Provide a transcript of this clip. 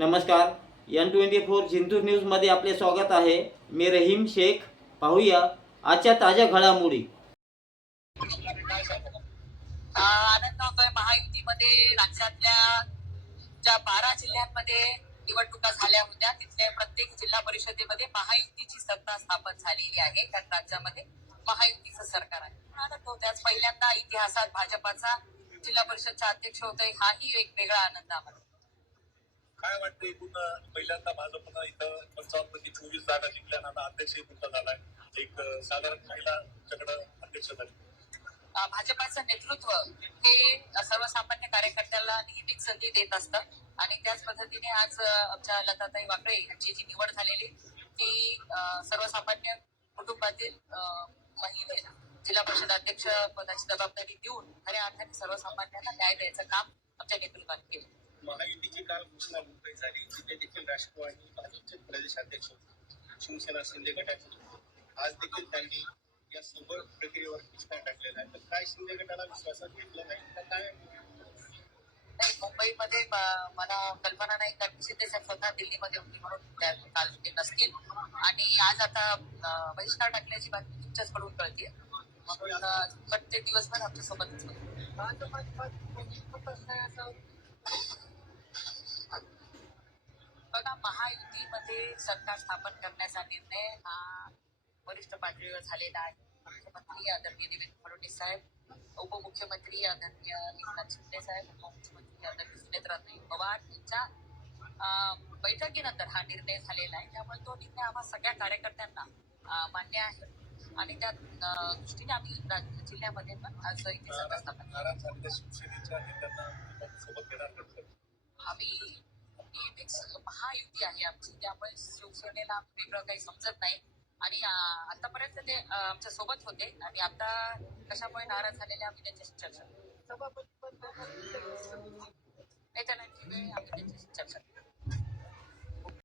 नमस्कार. N24 जिंतूर न्यूजमध्ये आपले स्वागत आहे. मी रहीम शेख. पाहूया आजच्या ताज्या घडामोडी. आनंद होतोय. महायुतीमध्ये राज्यातल्या ज्या 12 जिल्ह्यांमध्ये निवडणुका झाल्या होत्या तिथल्या प्रत्येक जिल्हा परिषदेमध्ये महायुतीची सत्ता स्थापन झालेली आहे. कारण राज्यामध्ये महायुतीचं सरकार आहे. आनंद होतोय. आज पहिल्यांदा इतिहासात भाजपाचा जिल्हा परिषदचा अध्यक्ष होतोय, हाही एक वेगळा आनंद आम्हाला. काय वाटतं एकूण पहिल्यांदा भाजपनं इथं 55-24 जागा जिंकल्यानंतर अध्यक्षही तुमचा झालाय. एक साधारण महिलाच्याकडे अध्यक्ष झाले. भाजपाचं नेतृत्व हे सर्वसामान्य कार्यकर्त्याला नेहमीच संधी देत असतं आणि त्याच पद्धतीने आज आमच्या लताताई वाकळे यांची जी निवड झालेली ती सर्वसामान्य कुटुंबातील महिलेला जिल्हा परिषद अध्यक्ष पदाची जबाबदारी देऊन खऱ्या अर्थाने सर्वसामान्यांना न्याय द्यायचं काम आमच्या नेतृत्वाने केलं. महायुतीची काल घोषणा मुंबईत झाली, तिथे देखील राष्ट्रवादी भाजपचे प्रदेशाध्यक्ष शिवसेना शिंदे गटाचे आज देखील त्यांनी या सर्व प्रक्रियेवर विस्तार टाकलेला आहे. तर काय शिंदे गटाला विश्वासात घेतलं नाही तर काय? नाही, मुंबईमध्ये मला कल्पना नाही, कारण शिंदे साहेब स्वतः दिल्लीमध्ये होती म्हणून काल ते नसतील आणि आज आता बहिष्कार टाकल्याची बातमी तुमच्याचकडून कळते पण ते दिवसभर आमच्या सोबतच बघा, महायुतीमध्ये सरकार स्थापन करण्याचा निर्णय हा वरिष्ठ पातळीवर झालेला आहे. मुख्यमंत्री आदरणीय देवेंद्र फडणवीस साहेब, उपमुख्यमंत्री आदरणीय एकनाथ शिंदे साहेब, उपमुख्यमंत्री आदरणीय सुनेत्राताई पवार यांच्या बैठकीनंतर हा निर्णय झालेला आहे. त्यामुळे तो निर्णय आम्हा सगळ्या कार्यकर्त्यांना मान्य आहे आणि त्या दृष्टीने आम्ही जिल्ह्यामध्ये पण आज इथे सत्ता स्थापन आम्ही नेहमीच महायुती आहे आमची, त्यामुळे शिवसेनेला वेगळं काही समजत नाही आणि आतापर्यंत ते आमच्या सोबत होते आणि आता कशामुळे नाराज झालेले आम्ही त्यांच्याशी चर्चा आम्ही त्यांच्याशी चर्चा